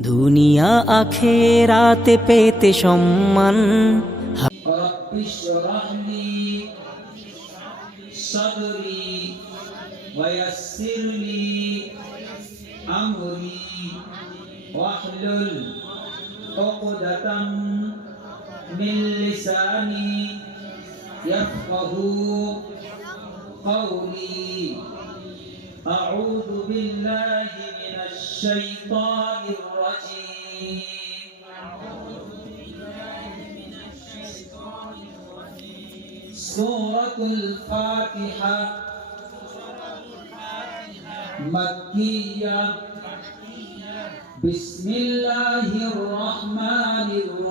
দুনিয়া আখেরাতে পেতে সম্মান رب اشرح لي صدري ويسر لي أمري واحلل عقدة من لساني يفقه قولي أعوذ بالله من الشيطان الرجيم. سورة الفاتحة. مكية. بسم الله الرحمن الرحيم.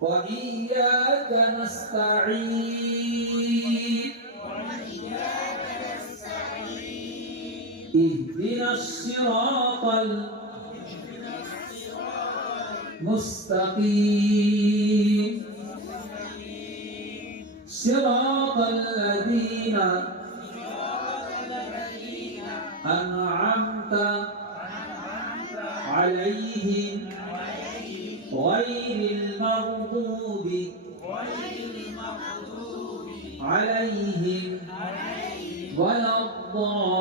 وإياك نستعين. اهدنا الصراط المستقيم. صراط الذين أنعمت عليهم. غير المغضوب عليهم ولا الضالين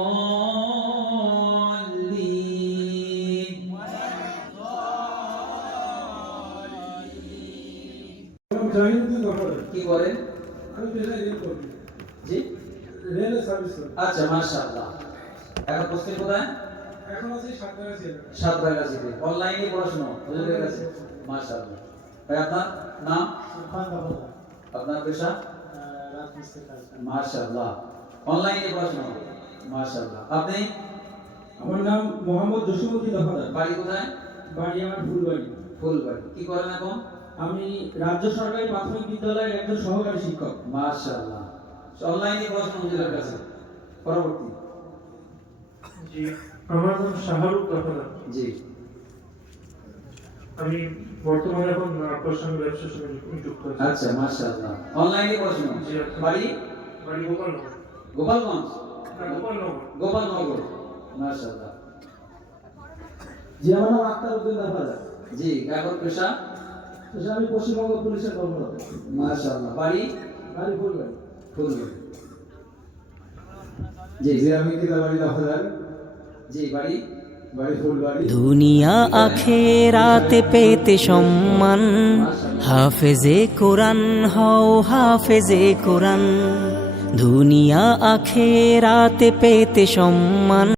জাহিদুদ্দিন দখল কি বলেন আমি পেশায় রেল করি জি রেলের সার্ভিস করি আচ্ছা মাশাআল্লাহ এখন পোস্টিং কোথায় এখন আছি সাতটায় ছিল অনলাইনে পড়াশোনা হুজুরের কাছে। মাশাআল্লাহ। ভাই আপনার নাম? আপনার পেশা? মাশাআল্লাহ। অনলাইনে পড়াশোনা মাশাআল্লাহ। আপনি? আমার নাম মোহাম্মদ জসিমুদ্দিন দফাদার বাড়ি কোথায়? বাড়ি আমার ফুলবাড়ি। ফুলবাড়ি। কি করেন এখন? আমি রাজ্য সরকারি প্রাথমিক বিদ্যালয়ের একজন সহকারী শিক্ষক। মাশাআল্লাহ। অনলাইনে পড়াশোনা হুজুরের কাছে। পরবর্তী। জি। আমার নাম শাহরুখ দফাদার জি। আমি বর্তমানে এখন আপনার সঙ্গে ব্যবসার সঙ্গে যুক্ত- আছি। আচ্ছা মাশাআল্লাহ। অনলাইনে পড়াশোনা জি, আচ্ছা। বাড়ি? বাড়ি গোপালনগর গোপালগঞ্জ? গোপালনগর। গোপালনগর। মাশাআল্লাহ। জি আমার নাম আক্তার উদ্দিন দফাদার জি এখন পেশা? পেশা আমি পশ্চিমবঙ্গ পুলিশের কর্মরত মাশাআল্লাহ। বাড়ি? বাড়ি ফুলবাড়ি। ফুলবাড়ি। জি জি আমি কিতাবাড়ি দফাদার জি আখে রাতে পেতে সম্মান। হাফেজে কোরআন হও হাফেজে কোরআন। দুনিয়া আখে রাতে পেতে সম্মান।